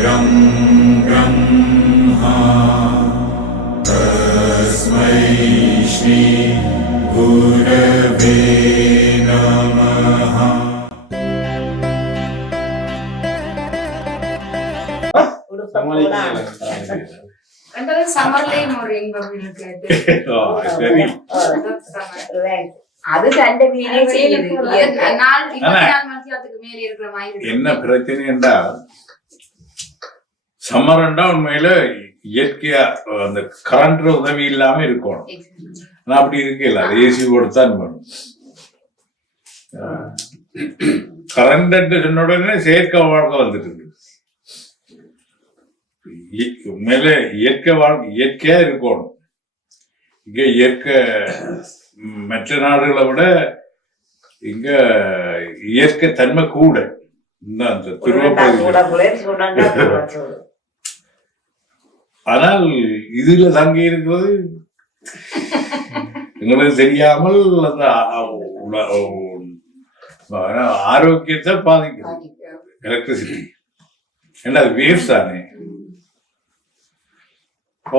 परं ब्रह्मा तस्मै श्री गुरवे नमः. என்ன பிரச்சனை என்றால் சம்மர்ண்டா உண்மையில இயற்கையா அந்த கரண்ட் உதவி இல்லாம இருக்கணும். ஆனா அப்படி இருக்கல, அது ஏசி கொடுத்தான் வேணும். கரண்ட் சொன்ன உடனே செயற்கை வாழ்க்கை வந்துட்டு உண்மையில இயற்கை வாழ்க்கை இயற்கையா இருக்கணும். இங்க இயற்கை மற்ற நாடுகளை விட இங்க இயற்கை தன்மை கூட. அந்த ஆனால் இதுல தங்கி இருக்கிறது எங்களுக்கு தெரியாமல் அந்த ஆரோக்கியத்தை பாதிக்கிறது. எலக்ட்ரிசிட்டி என்ன வேவ்ஸ் தானே.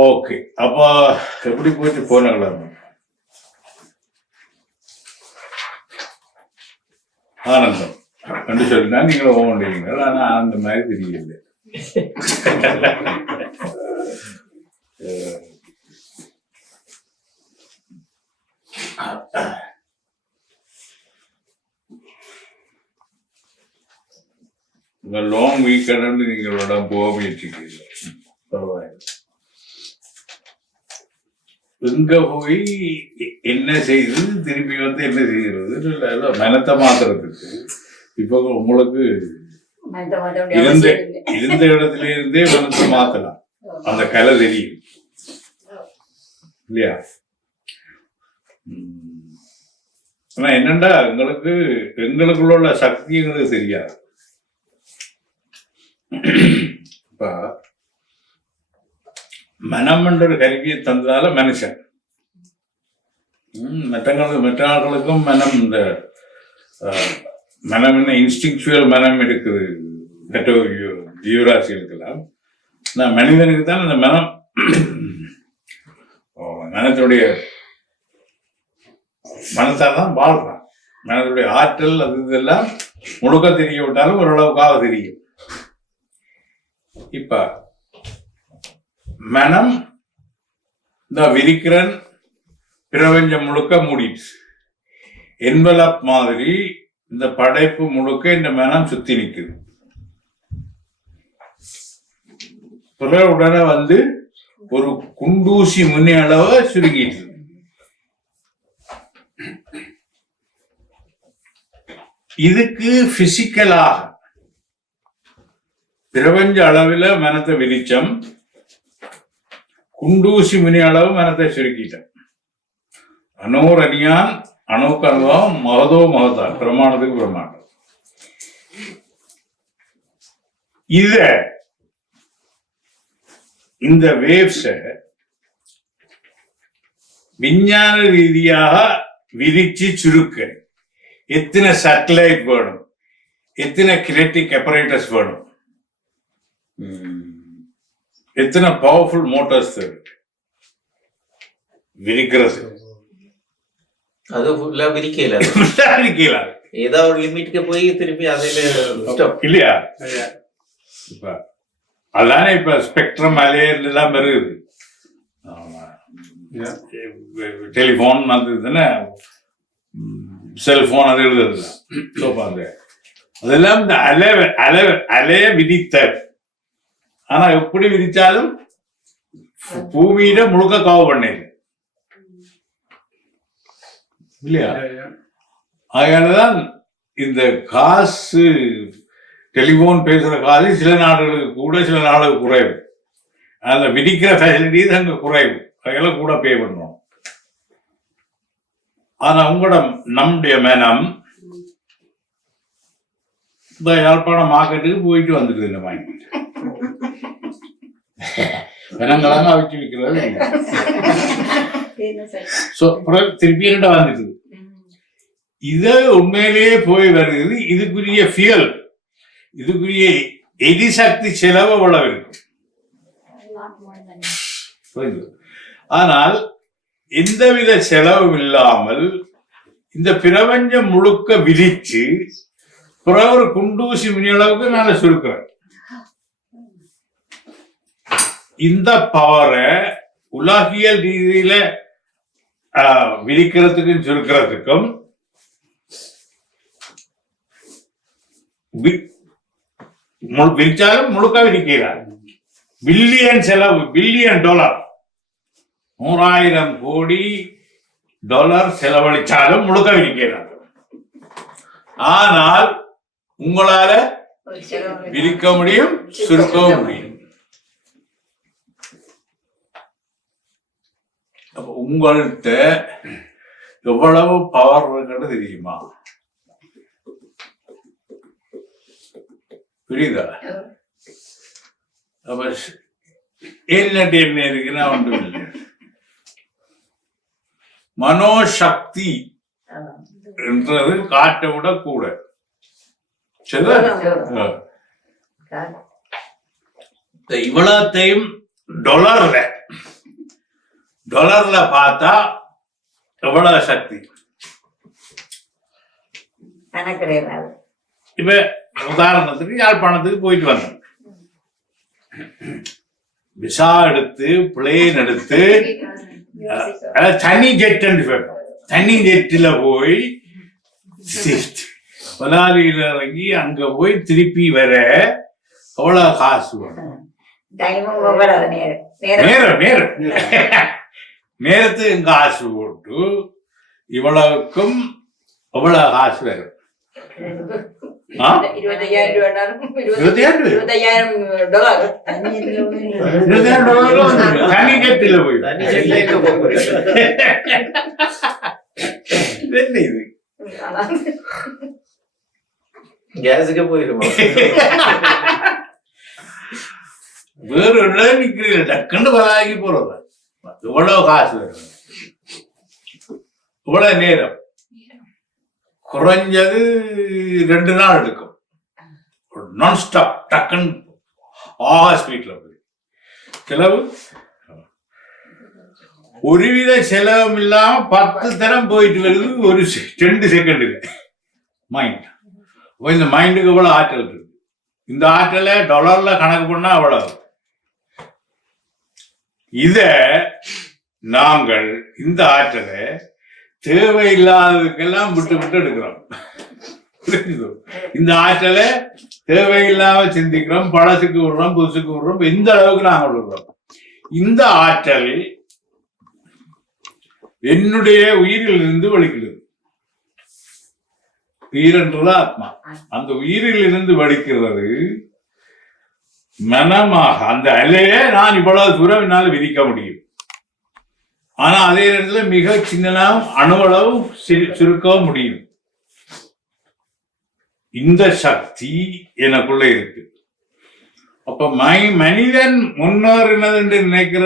ஓகே, அப்ப எப்படி போயிட்டு போனாங்களா ஆனந்தம் என்று சொல்லினா நீங்களும் போக மாட்டீங்க. ஆனா ஆனந்த மாதிரி தெரியல. லாங் வீக்கெண்ட் நீங்களோட போக முயற்சிக்கிறீங்க. பரவாயில்ல. எங்க போய் என்ன செய்யுது, திரும்பி வந்து என்ன செய்யறது, மனத்தை மாத்துறதுக்கு இப்ப உங்களுக்கு இருந்த இடத்துல இருந்தே மனத்தை மாத்தலாம். அந்த கலை தெரியும் இல்லையா? ஆனா என்னண்டா எங்களுக்குள்ள சக்தி எங்களுக்கு தெரியாது. இப்ப மனம் என்ற ஒரு கருவியை தந்ததால மனுஷன் மற்ற ஆட்களுக்கும் மனம், இந்த மனம் என்ன இன்ஸ்டிங்சுவல் மனம் இருக்குது மற்ற ஜீவராசிகளுக்கெல்லாம். நான் மனிதனுக்கு தான் அந்த மனம், மனத்துடைய மனத்தால் தான் வாழ்றான். மனத்துடைய ஆற்றல் அது இதெல்லாம் முழுக்க தெரிய விட்டாலும் ஓரளவுக்காக தெரியும். இப்ப மனம் இந்த விரிக்கிறன் பிரபஞ்சம் முழுக்க மூடிடுச்சு. என்வலப் மாதிரி இந்த படைப்பு முழுக்க இந்த மனம் சுத்தி நிற்குது. உடனே வந்து ஒரு குண்டூசி முன்னே அளவை சுருங்கிட்டு. இதுக்கு பிசிக்கலாக பிரபஞ்ச அளவில் மனத்தை விரிச்சம், குண்டூசி முனி அளவு மனத்தை சுருக்கிட்டேன். அனோர் அணியான் அணுக்கு அனுபவம் மகதோ மகதான், பிரமாணத்துக்கு பிரமாணம். இந்த வேவ்ஸ விஞ்ஞான ரீதியாக விரிச்சு சுருக்க எத்தனை சேட்டலைட் வேணும், எத்தனை கினெட்டிக் அப்பரேட்டஸ் வேணும், எத்தனை பவர்ஃபுல் மோட்டார்ஸ் விரிக்கிறது. அது ஃபுல்லா விரிக்கல ஏதோ ஒரு லிமிட்க்கு போய் திருப்பி அதுல இல்லையா? அதானே இப்ப ஸ்பெக்ட்ரம் அலையெல்லாம் வருது. டெலிபோன் வந்ததுன்னா செல்போன் அது எழுதுறது அதெல்லாம் இந்த அலைய விதித்த. ஆனா எப்படி விதிச்சாலும் பூமியில முழுக்க கவர் பண்ணது இல்லையா? அதனாலதான் இந்த காசு டெலிபோன் பேசுற காசு சில நாடுகளுக்கு கூட சில நாடுகளுக்கு குறைவு. அந்த விதிக்கிற ஃபெசிலிட்டிஸ் அங்க குறைவு, அதெல்லாம் கூட பே பண்ணுவோம். ஆனா உங்களோட நம்முடைய மனம் இந்த யாழ்ப்பாணம் மார்க்கெட்டுக்கு போயிட்டு வந்துடுது. இந்த வாங்கிட்டு மனங்களாங்க அவிச்சு விற்கிறது. திருப்பி என்ன வந்துட்டு இது உண்மையிலேயே போய் வருகிறது. இதுக்குரிய ஃபியல், இதுக்குரிய எரிசக்தி செலவு எவ்வளவு இருக்கும்? ஆனால் எந்தவித செலவும் இல்லாமல் இந்த பிரபஞ்சம் முழுக்க விரிச்சு ஒரு குண்டூசி மினி அளவுக்கு நான் சுருக்கிறேன். இந்த பவரை உலகியல் ரீதியில விரிக்கிறதுக்கும் சுருக்கிறதுக்கும் விரிச்சாலும் முழுக்க விரிக்கிறார். பில்லியன் செலவு, பில்லியன் டாலர், 100,000 கோடி டாலர் செலவழிச்சாலும் முழுக்க விரிக்கிறார். ஆனால் உங்களால விரிக்க முடியும், சுருக்கவும் முடியும். அப்ப உங்கள்கிட்ட எவ்வளவு பவர் இருக்குன்னு தெரியுமா? புரியுதா? அப்ப என்னட்டு என்ன இருக்குன்னா ஒன்றும் இல்லை. மனோசக்தி என்றது காற்றை விட கூட. இவ்வளத்தையும் டாலர்ல பார்த்தா எவ்வளவு சக்தி. இப்ப உதாரணத்துக்கு யாழ்ப்பாணத்துக்கு போயிட்டு வந்தோம். விசா எடுத்து பிளேன் எடுத்து தனி ஜெட் தனி ஜெட்டில போய் பலாரியில இறங்கி அங்க போய் திருப்பி வர அவ்வளவு காசு வேணும். நேரத்துக்கு காசு போட்டு இவ்வளவுக்கும் எவ்வளவு காசு வரும்? 25,000 டாலர் தனி ஜெட்டில போய் இது கேஸுக்கு போயிருமா? வேற இடம் நிக்கிறீங்க, டக்குன்னு பலாகி போறது. இவ்வளவு காசு வரும், இவ்வளவு நேரம், குறைஞ்சது 2 நாள் எடுக்கும். நான் ஸ்டாப் டக்குன்னு ஸ்பீட்ல போய் செலவு. ஒருவித செலவும் இல்லாம 10 தரம் போயிட்டு வருது ஒரு 2 செகண்டுல மைண்ட். இந்த மைண்டுக்கு இவ்வளவு ஆற்றல் இருக்கு. இந்த ஆற்றலை டாலர்ல கணக்கு பண்ணா அவ்வளவு. இத நாங்கள் இந்த ஆற்றலை தேவையில்லாததுக்கெல்லாம் விட்டு விட்டு எடுக்கிறோம். இந்த ஆற்றலை தேவையில்லாம சிந்திக்கிறோம், பழசுக்கு விடுறோம், புதுசுக்கு விடுறோம். எந்த அளவுக்கு நாங்கள் விடுறோம்? இந்த ஆற்றல் என்னுடைய உயிரில் இருந்து வலிக்கிறது. உயிரென்றது ஆத்மா. அந்த உயிரில் இருந்து வலிக்கிறது மனமாக. அந்த அலையை நான் இவ்வளவு தூரம் என்னால் விதிக்க முடியும். ஆனா அதே நேரத்துல மிக சின்னனாவும் அணுவளவு சுருக்கவும் முடியும். இந்த சக்தி எனக்குள்ள இருக்கு. அப்ப மனிதன் முன்னேறினது என்று நினைக்கிற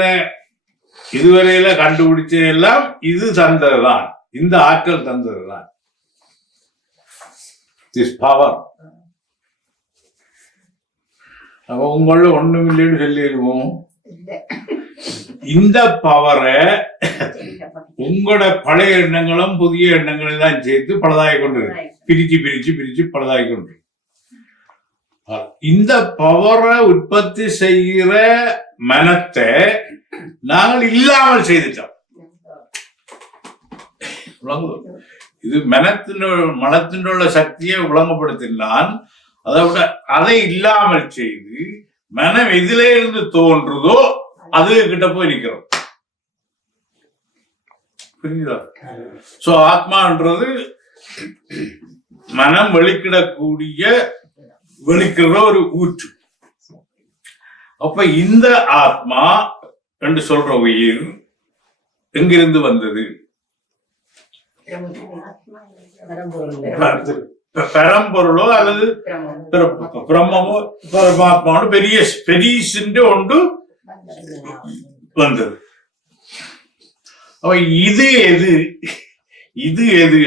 இதுவரையில கண்டுபிடிச்ச எல்லாம் இது தந்ததுதான், இந்த ஆற்றல் தந்ததுதான். This power. அப்ப உங்கள ஒண்ணும் இல்லைன்னு சொல்லிடுவோம். இந்த பவரை உங்களோட பழைய எண்ணங்களும் புதிய எண்ணங்களும் தான் சேர்த்து பலதாகி கொண்டு பிரிச்சு பிரிச்சு பிரிச்சு பலதாகி கொண்டு. இந்த பவரை உற்பத்தி செய்கிற மனத்தை நாங்கள் இல்லாமல் செய்துட்டோம். இது மனத்தினுள்ள சக்தியை விளங்கப்படுத்தினான். அதை விட அதை இல்லாமல் செய்து மனம் எதில இருந்து தோன்றுதோ அது கிட்ட போய் நிக்கிறோம். புரியுதா? சோ ஆத்மான்றது மனம் வெளிக்கிற ஒரு ஊற்று. அப்ப இந்த ஆத்மா என்று சொல்ற உயிர் எங்கிருந்து வந்தது? பரம்பொருளோ அல்லது பிரம்மமோ பரமாத்மாவோட பெரிய பெரிய ஒன்று வந்தது. அப்ப இது எது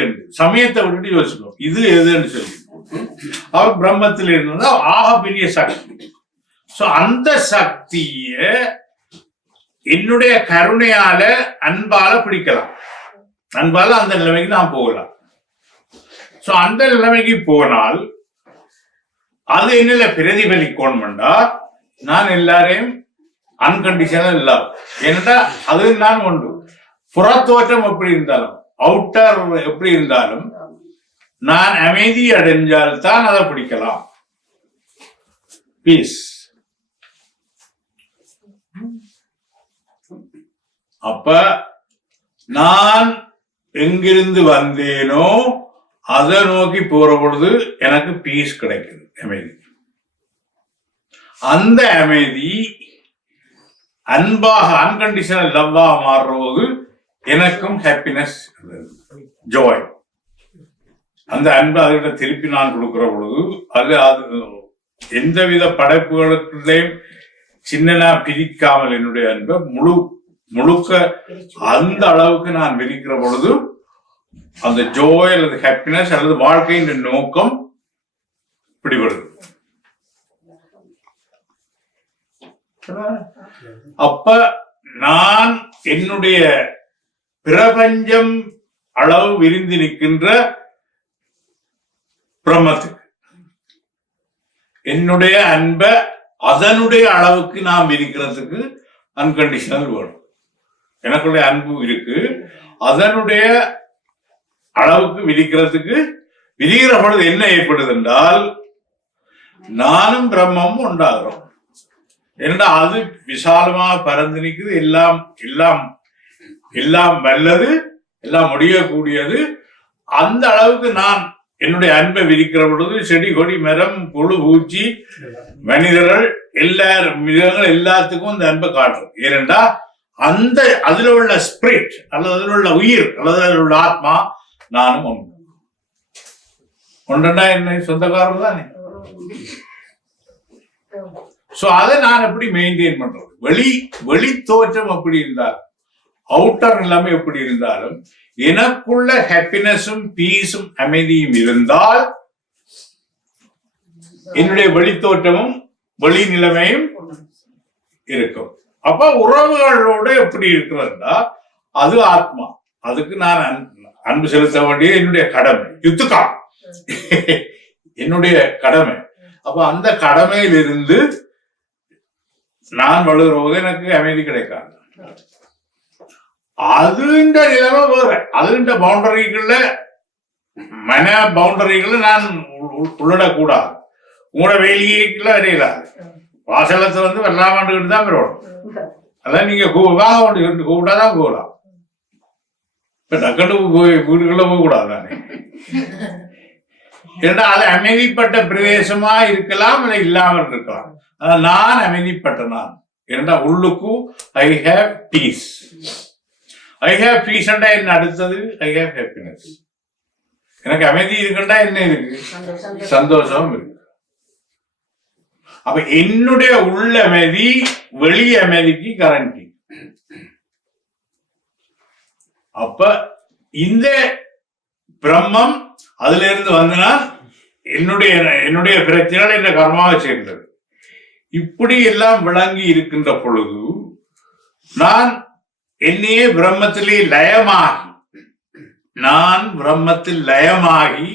என்று சமயத்தை விட்டுட்டு யோசிக்கணும். இது எதுன்னு சொல்லி அவர் பிரம்மத்தில் இருந்தது ஆக பெரிய சக்தி. சோ அந்த சக்திய என்னுடைய கருணையால அன்பால பிடிக்கலாம், அன்பால அந்த நிலைமைக்கு நான் போகலாம். சோ அந்த நிலைமைக்கு போனால் அது என்னல பிரதிபலிக்கணும்டா நான் எல்லாரையும் அன்கண்டிஷனல் லவ். ஏன்னா அது நான் உண்டு. புறத்தோற்றம் எப்படி இருந்தாலும், அவுட்டர் எப்படி இருந்தாலும், நான் அமைதி அடைஞ்சால் தான் அதை பிடிக்கலாம். பீஸ். அப்ப நான் எங்கிருந்து வந்தேனோ அதை நோக்கி போற பொழுது எனக்கு பீஸ் கிடைக்குது, அமைதி. அந்த அமைதி அன்பாக அன்கண்டிஷனல் லவ்வா மாறுற போது எனக்கும் ஹாப்பினஸ், ஜோய். அந்த அன்பை அதுகிட்ட திருப்பி நான் கொடுக்கிற பொழுது அது எந்தவித படைப்புகளுக்குள்ளேயும் சின்னனா பிரிக்காமல் என்னுடைய அன்பை முழுக்க அந்த அளவுக்கு நான் விரிக்கிற பொழுது அந்த ஜோய் அல்லது ஹாப்பினஸ் அல்லது வாழ்க்கையின் நோக்கம் பிடிபடுது. அப்ப நான் என்னுடைய பிரபஞ்சம் அளவு விரிந்து நிற்கின்ற பிரம்மத்துக்கு என்னுடைய அன்பை அதனுடைய அளவுக்கு நாம் விரிக்கிறதுக்கு அன்கண்டிஷனல் வேணும். எனக்குடைய அன்பு இருக்கு, அதனுடைய அளவுக்கு விரிக்கிறதுக்கு விரிகிற பொழுது என்ன ஏற்படுது என்றால் நானும் பிரம்மமும் உண்டாகிறோம். ஏன்னா அது விசாலமாக பறந்து நிற்குது, எல்லாம் எல்லாம் எல்லாம் வல்லது, எல்லாம் முடியக்கூடியது. அந்த அளவுக்கு நான் என்னுடைய அன்பை விரிக்கிற பொழுது செடி கொடி மரம் புழு பூச்சி மனிதர்கள் எல்லாரும் மிருகங்கள் எல்லாத்துக்கும் அந்த அன்பை காட்டுறோம். ஏனென்றா அந்த அதுல உள்ள ஸ்பிரிட் அல்லது அதில் உள்ள உயிர் அல்லது அதில் உள்ள ஆத்மா நானும் ஒன்று. ஒன்றுனா என்ன, சொந்தக்காரர் தானே. சோ அதை நான் எப்படி மெயின்டைன் பண்றது? வெளி தோற்றம் எப்படி இருந்தாலும், அவுட்டர் நிலைமை எப்படி இருந்தாலும், எனக்குள்ள ஹாப்பினஸும் பீஸும் அமைதியும் இருந்தால் என்னுடைய வெளித்தோற்றமும் வெளி நிலைமையும் இருக்கும். அப்ப உறவுகளோடு எப்படி இருக்கிறதா அது ஆத்மா. அதுக்கு நான் அன்பு செலுத்த வேண்டியது என்னுடைய கடமை, யுத்துக்கா என்னுடைய கடமை. அப்ப அந்த கடமையிலிருந்து நான் வளருற போது எனக்கு அமைதி கிடைக்காது. அதுன்ற நிலைமை வேற. அதுன்ற பவுண்டரிகள்ல மன பவுண்டரிகளை நான் உள்ளிடக்கூடாது. உங்களோட வேலைக்குள்ள வரையிடாது. வாசலத்துல வந்து வெள்ளாமாண்டுகிட்டு தான் வரணும். அதான் நீங்க வாக கொண்டு கூப்பிட்டாதான் போகலாம். இப்ப டக்குன்னு போய் வீட்டுக்குள்ள போக கூடாது தானே. ஏன்னா அது அமைதிப்பட்ட பிரதேசமா இருக்கலாம், இல்லை இல்லாமல் இருக்கலாம். நான் அமைதிப்பட்ட நான் ஏன்னா உள்ளுக்கு I have peace. I have peace என்றா என்ன அடுத்தது? I have happiness. எனக்கு அமைதி இருக்குண்டா என்ன இருக்கு? சந்தோஷம் இருக்கு. அப்ப என்னுடைய உள்ள அமைதி வெளி அமைதிக்கு கரண்டி. அப்ப இந்த பிரம்மம் அதுல இருந்து வந்தனா என்னுடைய பிரச்சனை என்ற கர்மாவை சேர்ந்தது. இப்படி எல்லாம் விளங்கி இருக்கின்ற பொழுது நான் என்னையே பிரம்மத்திலே பிரம்மத்தில் லயமாகி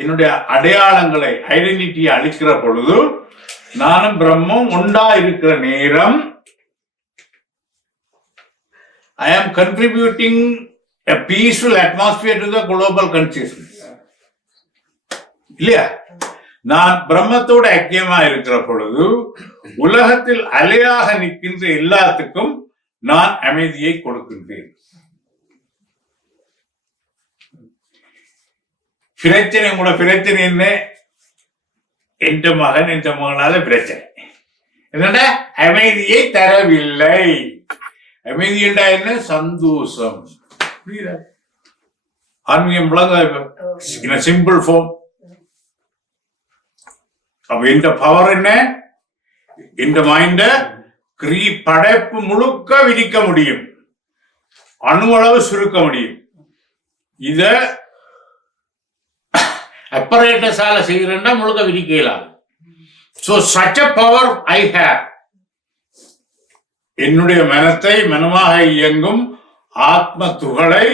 என்னுடைய அடையாளங்களை ஐடென்டிட்டியை அளிக்கிற பொழுது நானும் பிரம்மம் உண்டா இருக்கிற நேரம் I am contributing a peaceful atmosphere to the global consciousness. இல்லையா? நான் பிரம்மத்தோட ஐக்கியமா இருக்கிற பொழுது உலகத்தில் அலையாக நிற்கின்ற எல்லாத்துக்கும் நான் அமைதியை கொடுக்கின்றேன். பிரச்சனை கூட பிரச்சனை என்ன? என்ற மகன் என்ற மகனால பிரச்சனை என்னடா அமைதியை தரவில்லை. அமைதி என்றா என்ன? சந்தோஷம். ஆன்மீகம் விளங்க சிம்பிள் ஃபார்ம். அப்ப இந்த பவர் என்ன? இந்த மைண்ட படைப்பு முழுக்க விதிக்க முடியும், அணு அளவு சுருக்க முடியும். இத அப்பரேட்டஸால செய்கிறேன்னா முழுக்க விரிக்கலாம். So such a power I have. என்னுடைய மனத்தை மனமாக இயங்கும் ஆத்ம துகளை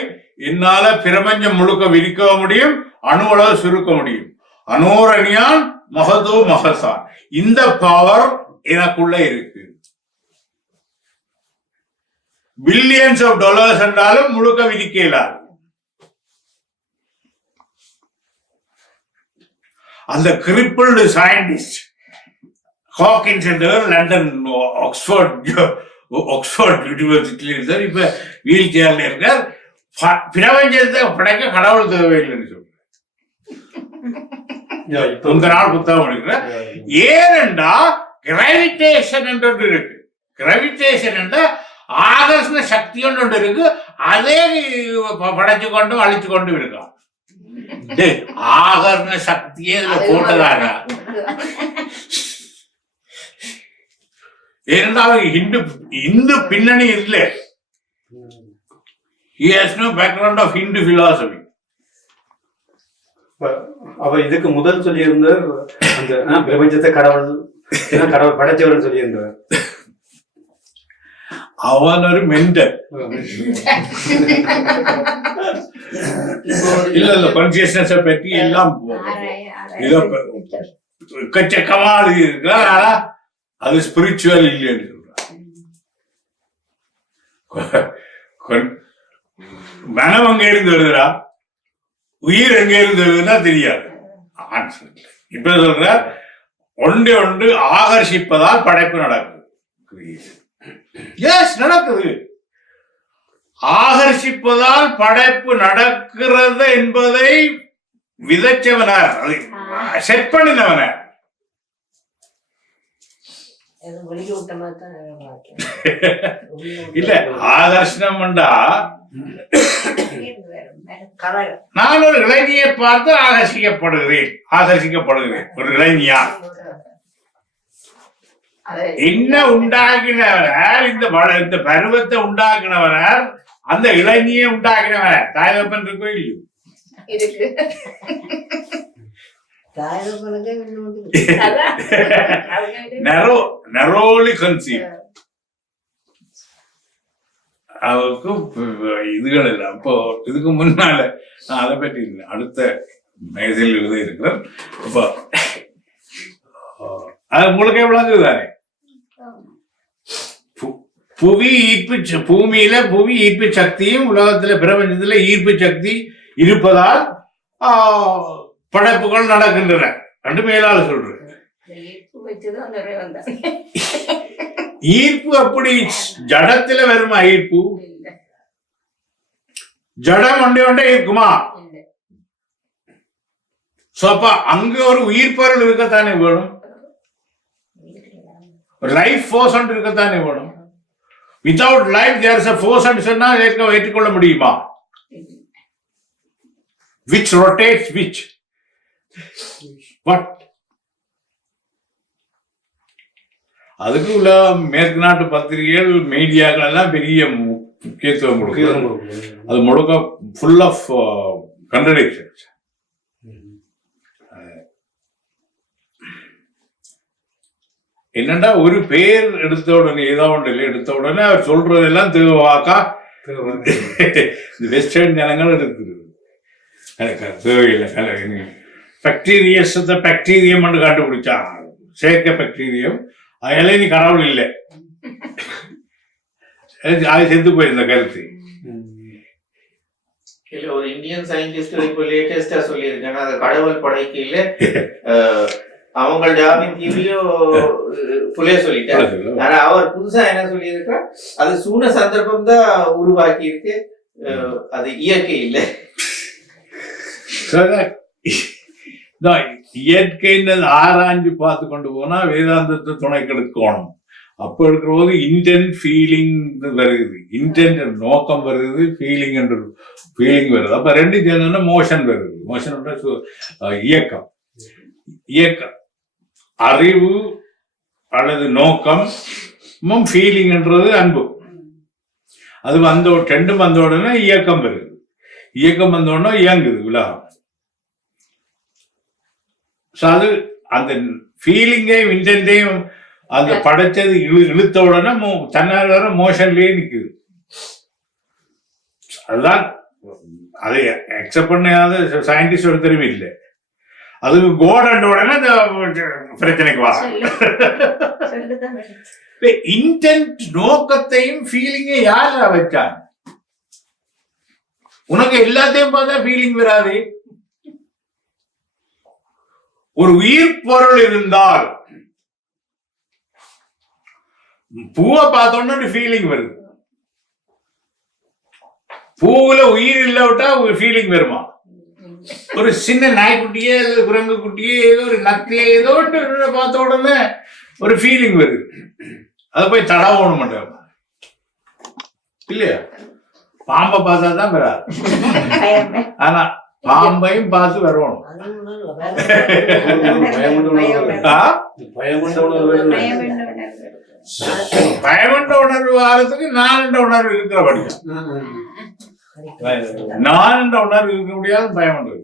என்னால பிரபஞ்சம் முழுக்க விரிக்க முடியும், அணுவளவு சுருக்க முடியும். அனோரணியான் மகதோ மகசான். இந்த பவர் எனக்குள்ள இருக்கு. பில்லியன்ஸ் ஆஃப் டாலர்ஸ் என்றாலும் முழுக்க விதிக்க இயலாது. அந்த கிரிப்பிள்டு சயின்டிஸ்ட் ஹாக்கின்ஸ் என்றவர் லண்டன் ஆக்ஸ்போர்ட் யூனிவர்சிட்டியில் இருந்தார். இப்ப வீல் சேர்ல இருக்கார். பிரபஞ்சத்தை படைக்க கடவுள் தேவையில்லைன்னு சொல்றார். இந்த நாள் புத்தகம் எடுக்கிறார். ஏனென்றா கிராவிடேஷன் என்று ஒன்று இருக்கு. கிராவிடேஷன் என்ற ஆகர்ஷண சக்தி ஒன்று இருக்கு. அதே படைச்சு கொண்டும் அழிச்சு கொண்டும் இருக்கான். ஆகர்ண சக்தியே இதுல போட்டதாக. ஏனென்றால் இந்து பின்னணி இல்லை. He has no background of Hindu philosophy. அவர் இதுக்கு முதல் சொல்லியிருந்தார் அந்த பிரபஞ்சத்தை கடவுள் படைச்சவர் சொல்லியிருந்தார். அவன் ஒரு மென்டல். இல்ல கான்சியஸ்னஸ் பற்றி எல்லாம் எக்கச்சக்கமா இருக்கு. ஆனா அது ஸ்பிரிச்சுவல் இல்லைன்னு சொல்றான். மனம் எங்க இருந்து வருதுடா, உயிர் எங்க இருந்து வருதுன்னா தெரியாது. இப்ப சொல்ற ஒன்று ஒன்று ஆகர்ஷிப்பதால் படைப்பு நடக்குது. எஸ், நடக்குது. ஆகர்ஷிப்பதால் படைப்பு நடக்கிறது என்பதை விதைச்சவனார், செட் பண்ணினவனார். இல்ல ஆகர்ஷணம்டா, நான் ஒரு இளைஞியை பார்த்து ஆகர்ஷிக்கப்படுகிறேன். ஒரு இளைஞா என்ன உண்டாக்கினவனார், இந்த பருவத்தை உண்டாக்கினவனார், அந்த இளைஞியை உண்டாக்கினவனார். தாயப்பன் இருக்கோ இல்லையோ? நரோலி கன்சீவ். அவருக்கு இதுகள் இல்லை. அப்போ இதுக்கு முன்னால நான் அதை பற்றி அடுத்த மேசையில் எழுத இருக்கிறேன். இப்போ அது முழுக்க விளங்குது தானே. பூமியில புவி ஈர்ப்பு சக்தியும் உலகத்துல பிரபஞ்சத்துல ஈர்ப்பு சக்தி இருப்பதால் படைப்புகள் நடக்கின்றன. ரெண்டு மேலால சொல்றேன். ஈர்ப்பு அப்படி ஜடத்துல வருமா? ஈர்ப்பு ஜடம் ஒன்றே இருக்குமா? அப்ப அங்க ஒரு உயிர் பொருள் இருக்கத்தானே வேணும். லைஃப் ஃபோர்ஸ் ஒன்று இருக்கத்தானே வேணும். Without life there is a force என்று சொன்னா ஏற்றுக்கொள்ள முடியுமா? which rotates which? what? அதுக்கு உள்ள மேற்கு நாட்டு பத்திரிகைகள் மீடியாக்கள் எல்லாம் பெரிய முக்கியத்துவம் கொடுக்கும். அது முழுக்க ஃபுல் ஆஃப் கண்ட்ரடிக்ஷன்ஸ். என்னண்டா ஒரு பேர் எடுத்த உடனே எடுத்த உடனே அவர் சொல்றதெல்லாம் தேவாக்கா வெஸ்டர்ன் ஜனங்கள் எடுக்கிறது. தேவையில்லை. பாக்டீரியத்தை பாக்டீரியம் கண்டுபிடிச்சா செயற்கை பாக்டீரியம். அதெல்லாம் நீ கடவுள் இல்லை, அது செத்து போயிருந்த கருத்து. இல்ல ஒரு இந்தியன் சயின்டிஸ்ட் இப்போ லேட்டஸ்டா சொல்லியிருக்காங்க, அது கடவுள் படைக்கையில அவங்க டார்வின் தியரியோ புள்ளைய சொல்லிட்டாரு. ஆனா அவர் புதுசா என்ன சொல்லியிருக்கா, அது சூன சந்தர்ப்பம் தான் உருவாக்கி இருக்கு, அது இயற்கை இல்லை. இயற்கைன்னு ஆராய்ஞ்சு பார்த்து கொண்டு போனா வேதாந்தத்தை துணை கெடுக்கணும். அப்ப இருக்கிற போது இன்டென்ட் ஃபீலிங் வருது, இன்டென்ட் நோக்கம் வருது, ஃபீலிங் வருது. அப்ப ரெண்டு சேர்ந்தோன்னா மோஷன் வருது. மோஷன் இயக்கம். அறிவு அல்லது நோக்கம், ஃபீலிங்ன்றது அன்பு. அது ரெண்டும் வந்த உடனே இயக்கம் வருது. இயக்கம் வந்த உடனே இயங்குது உலகம். ஸோ அது அந்த ஃபீலிங்கையும் இன்டென்டையும் அந்த படைச்சது இழுத்த உடனே தன்னார மோஷன்லயே நிக்குது. அதுதான் அதை அக்செப்ட் பண்ணாத சயின்டிஸ்ட் ஒருத்தருமே இல்லை. அது கோடண்ட உடனே அந்த பிரச்சனைக்கு வர இன்டென்ட் நோக்கத்தையும் ஃபீலிங்கையும் யாரா வச்சாங்க? உனக்கு எல்லாத்தையும் பார்த்தா ஃபீலிங் வராது. ஒரு உயிர் பொருள் இருந்தால் பூவை பார்த்தோன்னா ஒரு ஃபீலிங் வருது. பூவுல உயிர் இல்லாவிட்டா ஒரு ஃபீலிங் வருமா? ஒரு சின்ன நாய்க்குட்டியே அல்லது குரங்கு குட்டியே ஏதோ ஒரு நக்கிலே ஏதோ பார்த்த உடனே ஒரு ஃபீலிங் வருது. அதை போய் தடவணும் மாட்டேன் இல்லையா? பாம்பை பார்த்தா தான் வராது. ஆனா பாம்பையும் பார்த்து வரணும். பயமண்ட உணர்வு வாரத்துக்கு நான் என்ற உணர்வு இருக்கிற படிக்கும். நான் என்ற உணர்வு இருக்க முடியாது, பயமன்றது.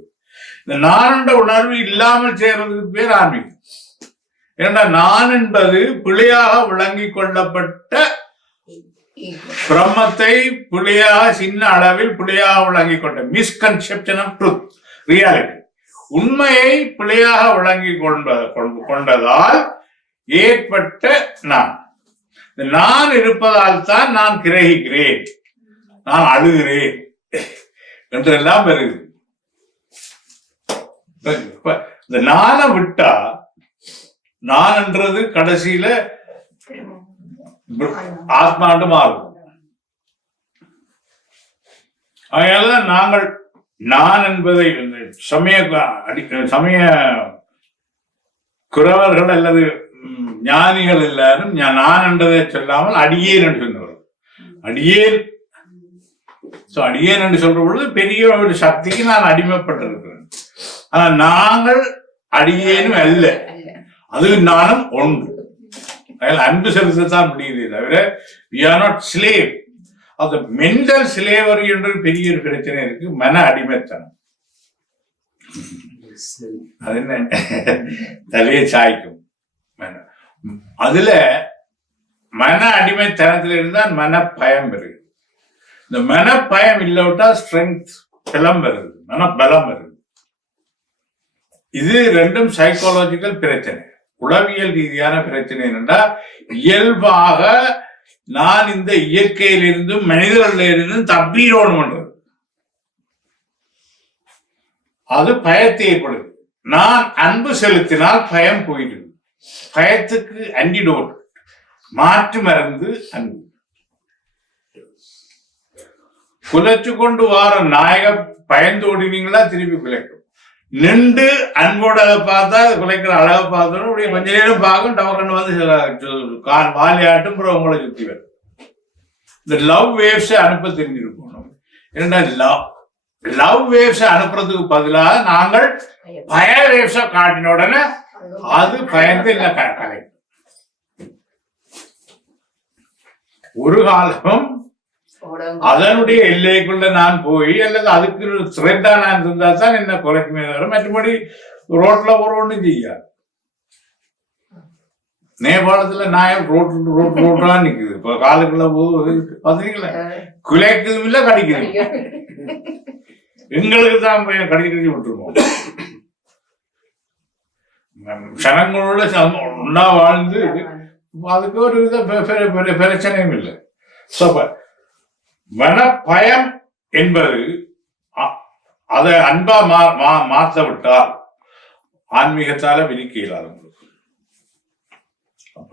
இந்த நான் என்ற உணர்வு இல்லாமல் சேர்றதுக்கு பேர் ஆன்மீகம். ஏன்னா நான் என்பது பிழையாக விளங்கி கொள்ளப்பட்ட பிரம்மத்தை பிழையாக சின்ன அளவில் பிழையாக விளங்கி கொண்ட மிஸ்கன்செப்ஷன் ஆஃப் ட்ரூத் ரியாலிட்டி, உண்மையை பிழையாக விளங்கி கொண்டதால் ஏற்பட்ட நான். நான் இருப்பதால் தான் நான் கிரகிக்கிறேன், நான் அழுகிறேன் என்றெல்லாம் வருது. இந்த நானை விட்டா நான் என்றது கடைசியில ஆத்மாண்டு மாறும். அதனாலதான் நாங்கள் நான் என்பதை சமய குறவர்கள் அல்லது ஞானிகள் எல்லாரும் நான் என்றதை சொல்லாமல் அடியேன் என்று சொன்னவர். அடியேன் அடியேன் என்று சொல்ற பொழுது பெரிய ஒரு சக்திக்கு நான் அடிமைப்பட்டிருக்கிறேன். ஆனா நாங்கள் அடியேனும் அல்ல, அது நானும் ஒன்று. அதில் அன்பு செலுத்தத்தான் முடியுது தவிர we are not slave. அந்த மென்டல் ஸ்லேவரி என்று பெரிய ஒரு பிரச்சனை இருக்கு, மன அடிமைத்தனம். அது என்ன தலையை சாய்க்கும். அதுல மன அடிமைத்தனத்துல இருந்தால் மன பயம் வருது. இந்த மன பயம் இல்லாவிட்டா ஸ்ட்ரென்த் பலம் வருது, மன பலம் வருது. இது ரெண்டும் சைக்காலஜிக்கல் பிரச்சனை, உளவியல் ரீதியான பிரச்சனை. என்னன்னா இயல்பாக நான் இந்த இயற்கையிலிருந்தும் மனிதர்கள இருந்தும் தப்பிடணும் பண்றது, அது பயத்தை ஏற்படுது. நான் அன்பு செலுத்தினால் பயம் போயிடுது. பயத்துக்கு ஆன்டிடோட், மாற்று மருந்து அன்பு. குலைச்சு கொண்டு வார நாயக பயந்து ஓடினீங்களா திருப்பி குலைக்கும். நின்று அன்போட பார்த்தா குலைக்கிற அழகை பார்த்தோம், அப்படியே கொஞ்ச நேரம் பார்க்கும், டவக்கண்ணு வந்து வாலியாட்டும் உங்களை சுத்தி வரும். இந்த லவ் வேவ்ஸை அனுப்ப தெரிஞ்சிருக்கணும். ஏன்னா லவ் வேவ்ஸை அனுப்புறதுக்கு பதிலாக நாங்கள் பய வேவ்ஸை காட்டின உடனே அது பயந்து இல்லை கலை. ஒரு காலம் அதனுடைய எல்லைக்குள்ள நான் போய் அல்லது அதுக்கு த்ரெட்டா நான் இருந்தா தான் என்ன குறைக்குமே தவிர மற்றபடி ரோட்ல ஒன்றும் செய்யாது. நேபாளத்துல நாயம் ரோட்டா நிக்குது, இப்ப காலுக்குள்ள போது பாத்தீங்களா, குலைக்குதும் இல்ல கடிக்குது. எங்களுக்கு தான் பையன் கடிச்சு விட்டுருவோம். சனங்களோட ஒன்னா வாழ்ந்து அதுக்கு ஒரு வித பிரச்சனையும் இல்லை. மன பயம் என்பது அதை அன்பா மாற்ற விட்டால் ஆன்மீகத்தால விதிக்க இயலாத. அப்ப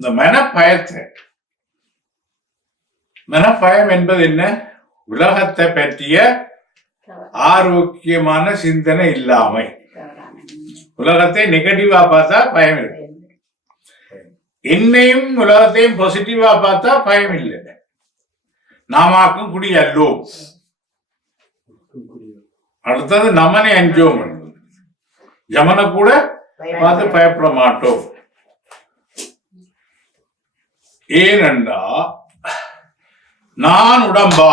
இந்த மனப்பயம் என்பது என்ன? உலகத்தை பற்றிய ஆரோக்கியமான சிந்தனை இல்லாமை. உலகத்தை நெகட்டிவா பார்த்தா பயம் இருக்கு, என்னையும் உலகத்தையும் பாசிட்டிவா பார்த்தா பயம் இல்லை. நாமாக்கும் குடி அல்லோ. அடுத்தது நம்மனை என்ஜோய் பண்ணுது, யமனை கூட பார்த்து பயப்பட மாட்டோம். ஏனென்றா நான் உடம்பா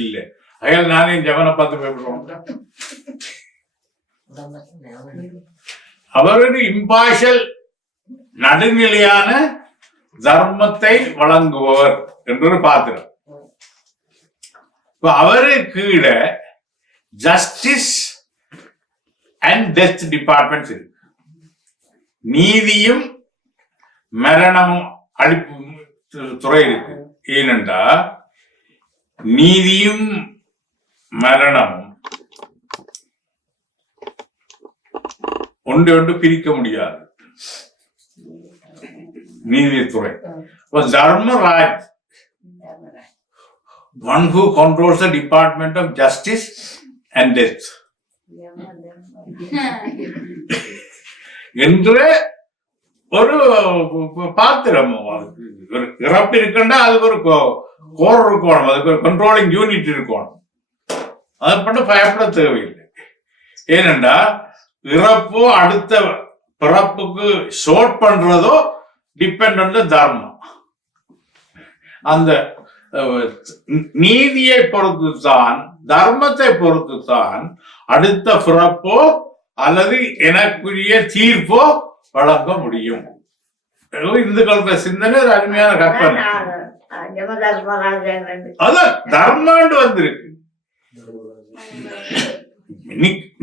இல்லை, அயல் நானே ஜவனை பார்த்து பயப்படுவோம். அவர் ஒரு இம்பார்ஷியல் நடுநிலையான தர்மத்தை வழங்குபவர் என்று பாத்திரம். இப்ப அவரு கீழே ஜஸ்டிஸ் அண்ட் டெத் டிபார்ட்மெண்ட்ஸ் இருக்கு. நீதியும் மரணமும் அழிப்பு துறை இருக்கு. ஏனென்றா நீதியும் மரணமும் ஒன்று பிரிக்க முடியாது. நீதித்துறை Dharmaraj, one who controls the department of justice and death என்று ஒரு பாத்திரம். இறப்பு இருக்குன்னா அதுக்கு ஒரு கோர் இருக்கணும், அதுக்கு ஒரு கண்ட்ரோலிங் யூனிட் இருக்கணும். அதை பண்ண பயப்பட தேவையில்லை. ஏனென்றா இறப்போ அடுத்த பிறப்புக்கு ஷோர்ட் பண்றதோ டிபெண்ட் ஆன் தி தர்மம். அந்த நீதியை பொறுத்து தான், தர்மத்தை பொறுத்து தான் அடுத்த பிறப்போ அல்லது எனக்குரிய தீர்ப்போ வழங்க முடியும். இந்துக்களோட சிந்தனை ஒரு அருமையான கற்பனை. அதான் தர்மாண்டு வந்திருக்கு.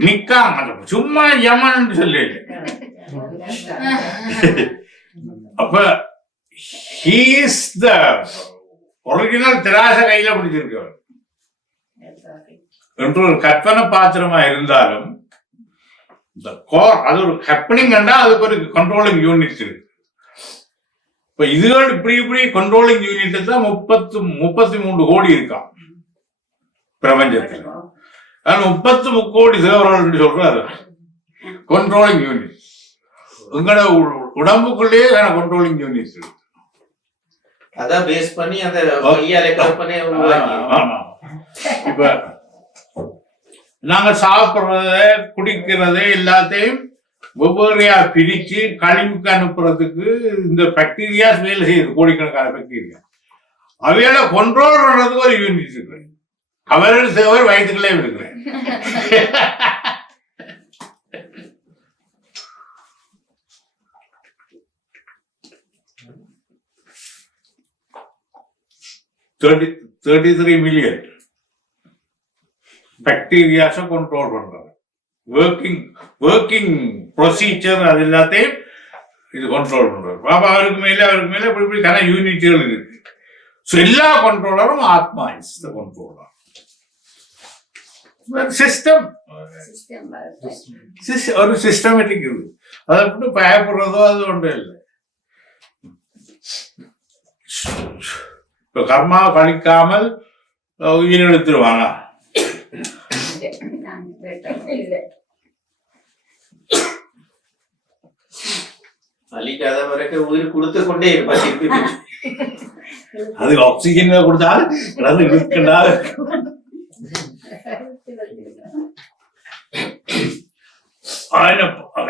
நிக்காம சும்மா யமன் சொல்லி. அப்ப he is the ஒரிஜினல் திராச கையில பிடிச்சிருக்கவர் என்று ஒரு கற்பனை பாத்திரமா இருந்தாலும் அது ஒரு ஹேப்பனிங் அதுக்கு ஒரு கண்ட்ரோலிங் யூனிட் இருக்கு. இப்ப இதுகள் இப்படி கண்ட்ரோலிங் யூனிட் தான் 33 கோடி இருக்கான் பிரபஞ்சத்தில். 33 கோடி சேவர்கள் சொல்றாரு கண்ட்ரோலிங் யூனிட். உங்களோட உடம்புக்குள்ளேயே கண்ட்ரோலிங் யூனிட் இருக்கு. அதான் பேஸ் பண்ணி அந்த கையால கற்பனை உருவாக்கி. இப்ப நாங்க சாப்பிடுறத குடிக்கிறத எல்லாத்தையும் வெவ்வேறையா பிரிச்சு கழிவுக்கு அனுப்புறதுக்கு இந்த பாக்டீரியா வேலை செய்யுது. கோடிக்கணக்கான பாக்டீரியா அவையால கண்ட்ரோல் பண்றதுக்கு ஒரு யூனிட் இருக்கு. அவர்கள் சேவர் வயிற்றுக்குள்ளே இருக்கிறேன். $33 மில்லியன் பாக்டீரியாஸை கண்ட்ரோல் பண்றது. ஒர்க்கிங் ப்ரொசீஜர் அது எல்லாத்தையும் இது கண்ட்ரோல் பண்றது. பாபா அவருக்கு மேல இப்படி கன யூனிட்டுகள் இருக்கு. எல்லா கண்ட்ரோலரும் ஆத்மா இஸ் த கண்ட்ரோலர். சிஸ்டம் ஒரு சிஸ்டமேட்டிக் இருக்கு. அதை மட்டும் பயப்படுறதோ அது ஒன்றும் இல்லை. இப்ப கர்மா கழிக்காமல் உயிர் எடுத்துருவாங்க. அழிக்காத வரைக்கும் உயிர் கொடுத்து கொண்டே இருப்பா. அது ஆக்சிஜன் கொடுத்தாலும்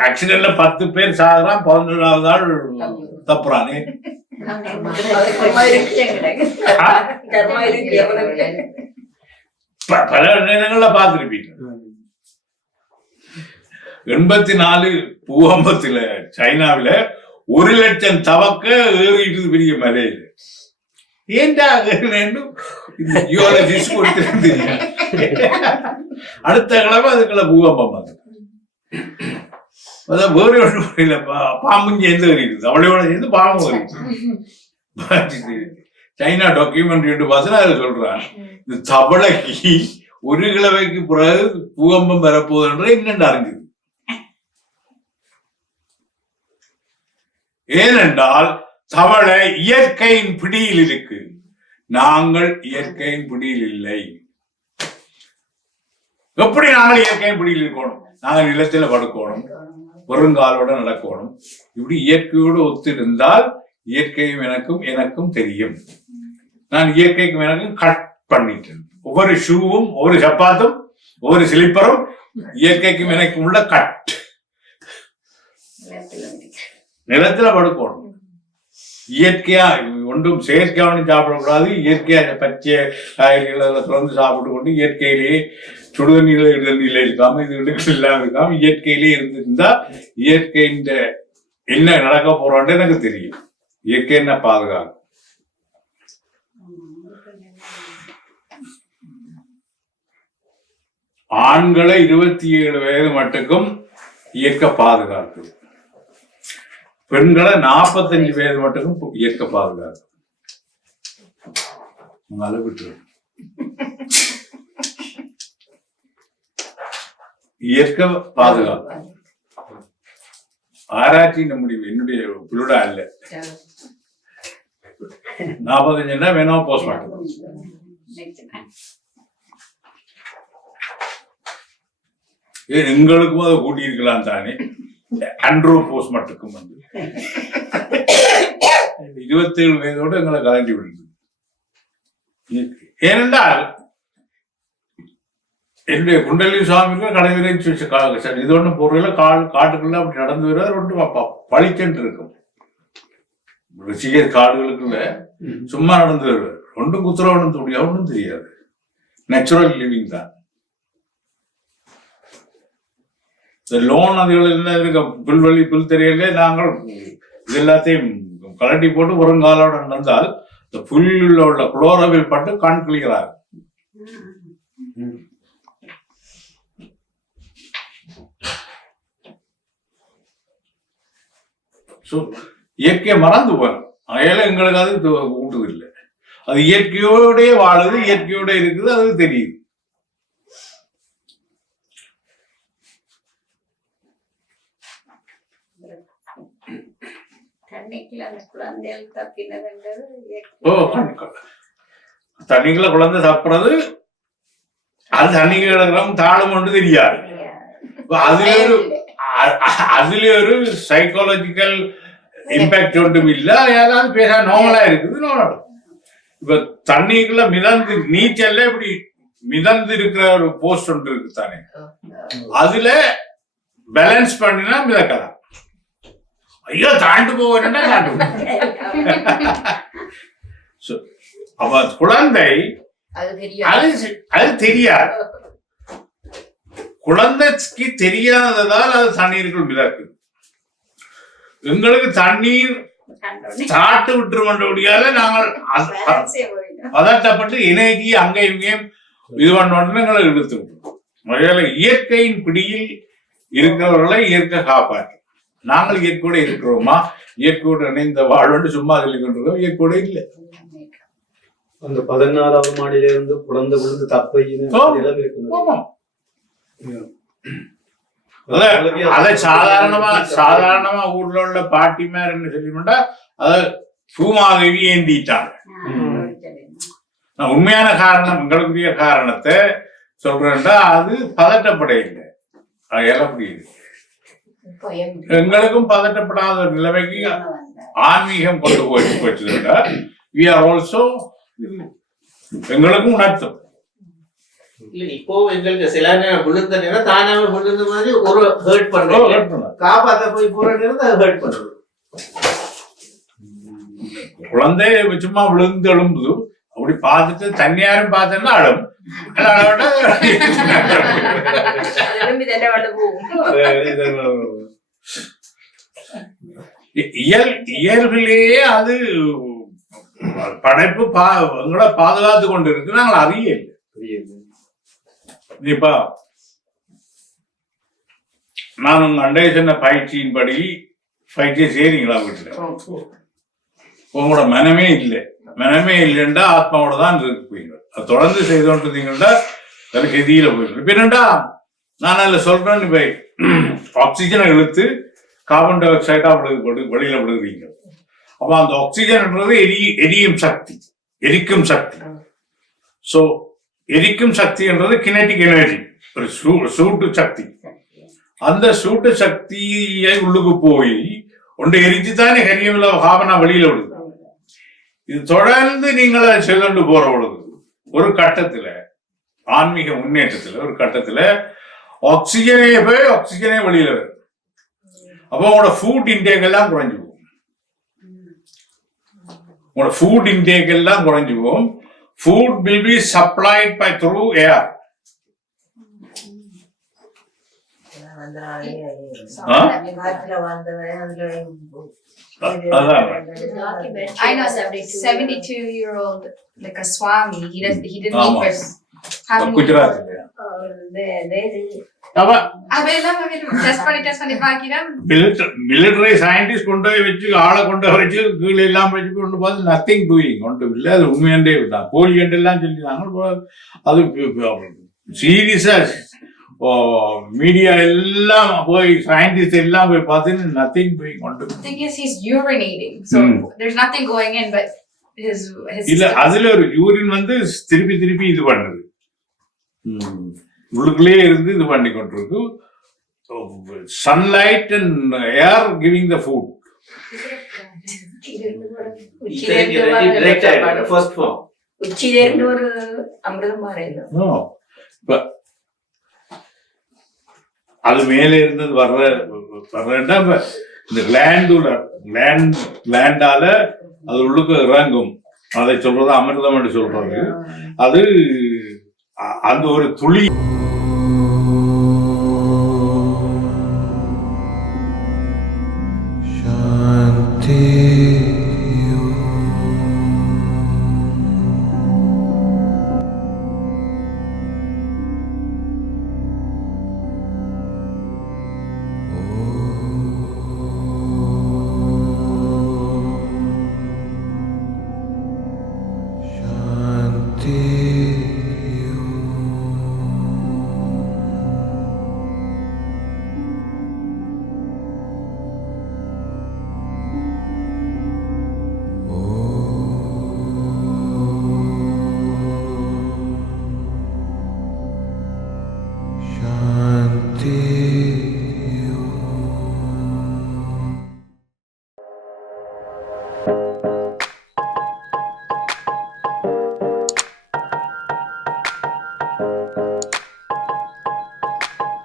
ஆக்சிடென்ட்ல 10 பேர் சாகுறான், 11வது ஆள் தப்புறானே. பல நேரங்கள்ல பார்த்திருப்பீங்க. 84 பூகம்பத்துல சைனாவில 1 லட்சம் தவக்க ஏறிட்டு பெரிய மலையில. ஏண்டா ஜியாலஜிஸ்ட் கொடுத்து அடுத்த கிழமை அதுக்குள்ள பூகம்பம் வந்து அதான் வேறு ஒன்று புரியல. பாம்பும் சேர்ந்து வருகிறது, அவளையோட சேர்ந்து பாம்பு வருது. சைனா டாக்குமெண்ட்ரி பார்த்தா அதை சொல்றான், இந்த தவளைக்கு 1 கிழமைக்கு பிறகு பூகம்பம் வரப்போகுதுன்ற இன்னும் அறிஞ்சுது. ஏனென்றால் தவளை இயற்கையின் பிடியில் இருக்கு, நாங்கள் இயற்கையின் பிடியில் இல்லை. எப்படி நாங்கள் இயற்கையின் பிடியில் இருக்கணும்? நாங்கள் நிலத்தில் படுக்கணும், வருங்காலோட நடக்கணும். இப்படி இயற்கையோடு ஒத்திருந்தால் இயற்கையும் எனக்கும் தெரியும். நான் இயற்கைக்கும் எனக்கும் கட் பண்ணிட்டேன். ஒவ்வொரு ஷூவும், ஒவ்வொரு சப்பாத்தும், ஒவ்வொரு ஸ்லிப்பரும் இயற்கைக்கும் எனக்கும் உள்ள கட். நிலத்துல படுக்கணும். இயற்கையா ஒன்றும் செயற்கையானு சாப்பிடக்கூடாது. இயற்கையா பச்சை காய்கறிகளை திறந்து சாப்பிட்டு கொண்டு இயற்கையிலேயே சுடுதண்ணியில இடுதண்ணியில இருக்காம இது இல்லாம இருக்காம இயற்கையிலேயே இருந்திருந்தா இயற்கை இந்த என்ன நடக்க போறான்னு எனக்கு தெரியும். இயற்கை என்ன பாதுகாக்கும். ஆண்களை 27 வயது மட்டுக்கும் இயற்கை பாதுகாக்குது. பெண்களை 45 வயது மட்டுக்கும் இயற்கை பாதுகாக்கும். அளவிட்டு இயற்கை பாதுகாப்பு ஆராய்ச்சியின் முடிவு என்னுடைய புலுடா இல்ல. 45 வேணும் போஸ்ட்மார்ட்டம். எங்களுக்கும் அதை கூட்டியிருக்கலாம் தானே. அண்ட்ரூ போஸ்ட்மார்ட்டத்துக்கும் 27 வயதோடு எங்களை கலண்டி விடுது. ஏனென்றால் என்னுடைய குண்டலி சுவாமிக்கு கடைவிரை இது ஒண்ணு பொருள் காட்டுக்குள்ள அப்படி நடந்து வருவார். ஒன்று பழிச்சென்று இருக்கும் ரிஷிகர் காடுகளுக்குள்ள சும்மா நடந்து வருவார். ஒன்றும் குத்துறவனும் துணியா ஒன்றும் தெரியாது. நேச்சுரல் லிவிங் தான். இந்த லோன் அதுகள் என்ன இருக்க புல்வெளி புல் தெரியல நாங்கள் இது எல்லாத்தையும் கலட்டி போட்டு வருங்காலோட நடந்தால் இந்த புல்லுள்ள உள்ள குளோரவில் பட்டு கண் கிளிக்கிறார். இயற்கையை மறந்து போறோம். அதையால எங்களுக்கு அது ஊட்டுது இல்லை. அது இயற்கையோட வாழுது, இயற்கையோட இருக்குது, அது தெரியுது. தண்ணிக்குள்ள குழந்தை சாப்பிடுறது அது தண்ணிக்கு கிடக்கிறோம் தாழும் ஒன்று தெரியாது. அதுல ஒரு சைக்காலஜிக்கல் இம்பாக்ட் ஒன்றும் இல்ல. ஏதாவது பேச நார்மலா இருக்குது. இப்ப தண்ணிக்குள்ள மிதந்து நீச்சல்ல இப்படி மிதந்து இருக்கிற ஒரு போஸ்ட் ஒன்று இருக்கு தானே, அதுல பேலன்ஸ் பண்ணினா மிதக்கலாம். ஐயோ தாண்டு போவேன்னா தாண்டு. அப்ப குழந்தை அது தெரியாது. குழந்தைக்கு தெரியாததால் அது தண்ணீருக்குள் மிதக்குது. எங்களுக்கு தண்ணீர் சாட்டு விட்டுருமன்றபடியால நாங்கள் பதட்டப்பட்டு எனர்ஜி அங்கே இங்கேயும் இது பண்ணோன்னு எங்களை இழுத்து விட்டுருவோம். இயற்கையின் பிடியில் இருக்கிறவர்களை இயற்கை காப்பாற்று. நாங்கள் இயற்கையோட இருக்கிறோமா, இயற்கையோடு இணைந்த வாழ்வு சும்மா சொல்லி கொண்டிருக்கோம். இயற்கையோட இல்லை. அந்த 14வது மாடியில இருந்து குழந்தை விழுந்து அதை சாதாரணமா ஊர்ல உள்ள பாட்டிமார் என்ன சொல்லிட்டா அத பூமாதேவி ஏந்திட்டாங்க. உண்மையான காரணம் எங்களுக்குரிய காரணத்தை சொல்றேன்டா அது பதட்டப்பட இல்லை. அதெல்லாம் புரியுது. எங்களுக்கும் பதட்டப்படாத ஒரு நிலைமைக்கு ஆன்மீகம் கொண்டு போச்சுட்டா we are also எங்களுக்கும் உணர்த்தும். இல்ல இப்போ எங்களுக்கு சில நேரம் விழுந்த நேரம் தானாவே விழுந்த மாதிரி ஒரு ஹர்ட் பண்றோம். காப்பாத்த போய் போற நேரம் அதை ஹர்ட் பண்றோம். குழந்தை சும்மா விழுந்து எழும்புது அப்படி பார்த்துட்டு தண்ணியாரும் பார்த்தேன்னா அழும். இயல்பிலேயே அது படைப்பு எங்களை பாதுகாத்து கொண்டு இருக்கு. நாங்கள் அறியல. இப்ப நான் உங்க அண்டை சொன்ன பயிற்சியின்படி பயிற்சியை செய்றீங்களா வீட்டுல? உங்களோட மனமே இல்லை. மனமே இல்லைன்னா ஆத்மாவோட தான் இருப்பீங்க. அது தொடர்ந்து செய்து கொண்டிருந்தீங்கன்னா அதுக்கு எதியில போயிடும். இப்ப என்னண்டா நான் அதுல சொல்றேன், இப்ப ஆக்சிஜனை இழுத்து கார்பன் டை ஆக்சைடா வெளியில விடுவீங்க. அப்ப அந்த ஆக்சிஜன்ன்றது எரியும் சக்தி, எரிக்கும் சக்தி. சோ எரிக்கும் சக்தின்றது கினெட்டிக் எனர்ஜி, ஒரு சூட்டு சக்தி. அந்த சூட்டு சக்தியை உள்ளுக்கு போய் ஒன்று எரிச்சுதானே கரியமில்ல காபனா வெளியில விடுது. இது தொடர்ந்து நீங்கள் அதை செல்லண்டு போற பொழுது ஒரு கட்டத்துல ஆன்மீக முன்னேற்றத்துல ஒரு கட்டத்துல ஆக்சிஜனே போய் ஆக்சிஜனே வெளியில வருது. அப்போ உங்களோட ஃபுட் இன்டேக் எல்லாம் குறைஞ்சு போகும். உங்களோட ஃபுட் இன்டேக் எல்லாம் குறைஞ்சு போகும். Food will be supplied by through air. I know 72-year-old like a Swami. He didn't ஆமா. eat for how many Gujarat அப்ப டெஸ்ட் பண்ணி பாக்கிறேன். மிலிட்டரி சயின்டிஸ்ட் கொண்டு போய் வச்சு ஆளை கொண்டு வச்சு கீழே எல்லாம் வச்சு கொண்டு பார்த்து நத்திங் டூயிங் கொண்டு இல்லை. அது உண்மையாண்டே விட்டான். போலி எல்லாம் சொல்லிட்டாங்க. அது சீரியஸா மீடியா எல்லாம் போய் சயின்டிஸ்ட் எல்லாம் போய் பார்த்து நத்திங் டூயிங் கொண்டு. Thing is he's urinating, so there's nothing going in, but his இல்ல அதுல ஒரு யூரின் வந்து திருப்பி இது பண்ணுது, உள்ளுக்குள்ளே இருந்து இது பண்ணி கொண்டிருக்கு. Sunlight and air giving the food. ഉച്ചയിലേണ്ട ഒരു അമൃതം പറയുന്നു. அது மேலே இருந்தது வர்றேன்னா இந்த லேண்டால அது உள்ளுக்கு இறங்கும். அதை சொல்றது அமிர்தம் என்று சொல்றாங்க. அது அந்த ஒரு துளி